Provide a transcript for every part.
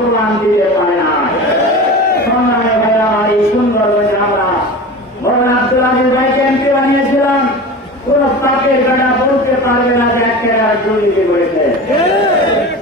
প্রমাণ দিতে পারে না। এই সুন্দরবনে আমরা মৌলানা আব্দুল আজিজ ভাইকে এমপি বানিয়েছিলাম কোন পাকের বেড়া বলতে পারবে না যে একেবারে দুর্নীতি করেছে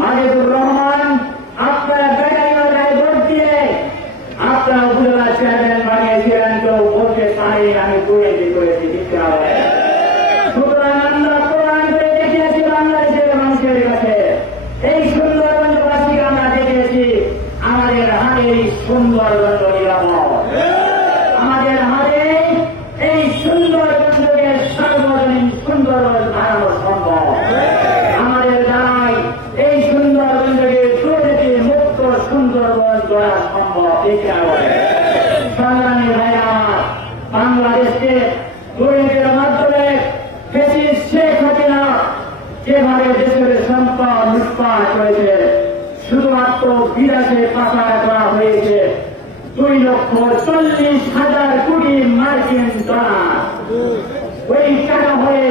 মাজিদুর রহমান আপনারা বেড়াইবাজায় ভোট দিয়ে আপনারা উপজেলা চেয়ারম্যান বানিয়েছিলেন কেউ বলতে পারে আমি দুর্নীতি করেছি দিতে হবে সুতরাং আমরা প্রমাণ করে দেখিয়েছি বাংলাদেশের মানুষের কাছে এই সুন্দরবনবাসীকে আমরা দেখিয়েছি আমাদের হাতে এই নিরাপদ আমাদের হাতে এই সুন্দরবনকে সার্বজনীন সুন্দরবন বানানো সম্ভব। আমাদের দ্বারাই এই সুন্দরবনকে দুর্নীতি মুক্ত সুন্দরবন করা সম্ভব আমাদের সংগ্রামী ভাই আমার বাংলাদেশকে দুর্নীতির মাধ্যমে বেশি শেখ হাসিনা যেভাবে দেশের সম্পদ লুটপাট করেছে, শুধুমাত্র বিরাশে পাচার করা হয়েছে দুই লক্ষ চল্লিশ হাজার কোটি মার্কিন ডলার। ওই টাকা হয়ে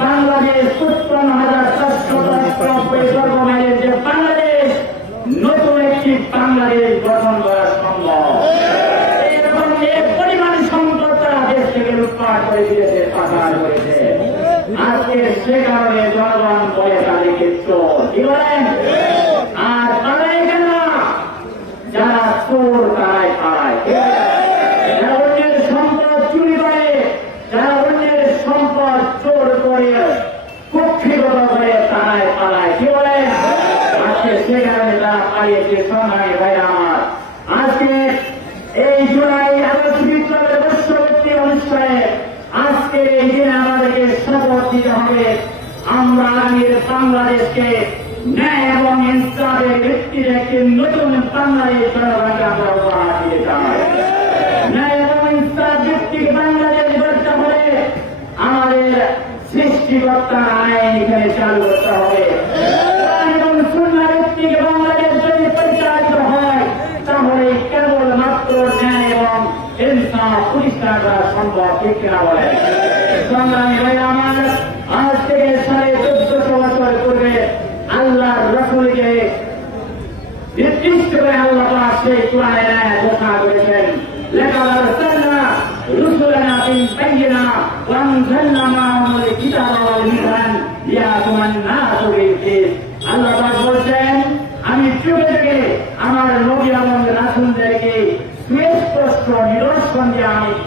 বাংলাদেশ সত্তর হাজার চারশো নব্বই বর্গ মাইলের যে বাংলাদেশ, নতুন একটি বাংলাদেশ গঠন করা সম্ভব। এরকম পরিমাণ সম্পদ তারা দেশ থেকে লুটপাট করে দিয়েছে, পাচার করেছে। আজকে সে কারণে জনগণ বলে তাদেরকে কি বলেন আর পালায় কেন যারা চোর তারাই পালায় যারা অন্যের সম্পদ চুরি করে যারা অন্যের সম্পদ চোর করে কুক্ষিগত করে তারাই পালায় কি বলে আজকে সে কারণে তারা পালিয়েছে সম্মানী ভাই আমার আজকে এই জুলাই আগস্ট বিপ্লবের বর্ষবর্তী অনুষ্ঠানে আজকের এই আমাদেরকে শপথ দিতে হবে। আমরা আগামীর বাংলাদেশকে ন্যায় এবং ইনসাফের ভিত্তির একটি নতুন বাংলাদেশ আমাদের সৃষ্টিকর্তার আইন এখানে চালু করতে হবে কোরআন এবং সুন্নাহ ভিত্তিক বাংলাদেশ যদি পরিচালিত হয় তাহলে কেবলমাত্র ন্যায় এবং ইনসাফ প্রতিষ্ঠা করা সম্ভব ঠিক কিনা বলে সংগ্রামী ভাই আমার আজ থেকে সাড়ে চোদ্দশো বছর পূর্বে আল্লাহর রসুলকে নির্দিষ্ট করে আল্লাহ সেই কোরআনে আয়াত ঘোষণা করেছেন ওয়া আনজালনা মাআহুমুল কিতাবা ওয়াল মিজান লিয়াকুমান নাসু বিল আল্লাহ পাক বলছেন আমি যুগে যুগে আমার নবী এবং রাসূলদেরকে সুস্পষ্ট নিদর্শন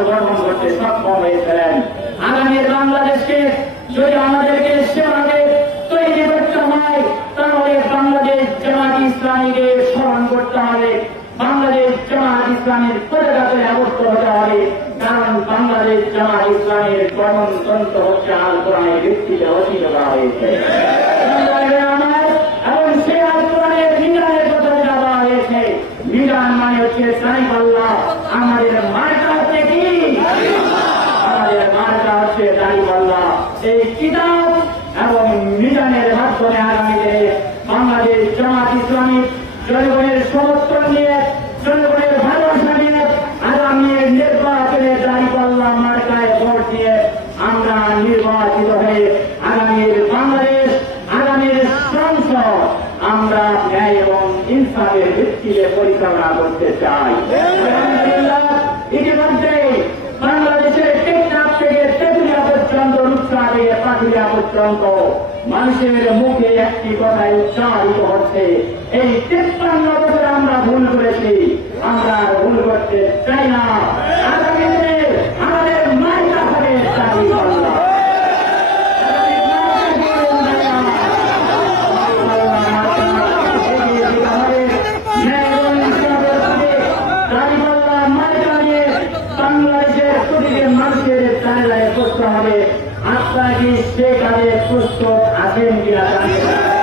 গঠন করতে সক্ষম হয়েছিলেন আগামীর বাংলাদেশকে যদি আমাদেরকে সেভাবে তৈরি করতে হয় তাহলে বাংলাদেশ জামাত ইসলামীকে স্মরণ করতে হবে বাংলাদেশ জামাত ইসলামের পতাকাতে আবদ্ধ হতে হবে কারণ বাংলাদেশ জামাত ইসলামের গঠনতন্ত্র হচ্ছে আল কোরআনের ভিত্তিতে রচিত করা হয়েছে এবং সে আল কোরআনের বিধানের কথা দেওয়া হয়েছে বিধান মানে হচ্ছে সাইফাল্লাহ আমাদের মার্কা হচ্ছে কি আমাদের মার্কা হচ্ছে দাঁড়িপাল্লাহ এই কিতাব এবং মিজানের মাধ্যমে আগামীতে বাংলাদেশ জামাত ইসলামী জনগণের সমর্থন নিয়ে জনগণের ভালোবাসা নিয়ে আগামী নির্বাচনে দাঁড়িপাল্লা মার্কায় ভোট দিয়ে আমরা নির্বাচিত হয়ে আগামীর বাংলাদেশ আগামীর সংসদ আমরা ন্যায় এবং ইনসাফের পরিচালনা করতে চাই। ইতিমধ্যে বাংলাদেশের টেকনাফ থেকে তেতুলিয়া পর্যন্ত রূপসারে পাথুরিয়া পর্যন্ত মানুষের মুখে একটি কথাই উচ্চারিত হচ্ছে। এই তেপ্পান্ন বছরে আমরা ভুল করেছি, আমরা ভুল করতে চাই না আগামী দিনে আমাদের মাইকা হবে চাই বাংলা। আগামী মাইকা হবে বাংলাদেশের প্রতিটি মানুষের চারিদায় প্রশ্ন হবে আপনার কি সে কাজে প্রস্তুত আছেন কিনা জানেন।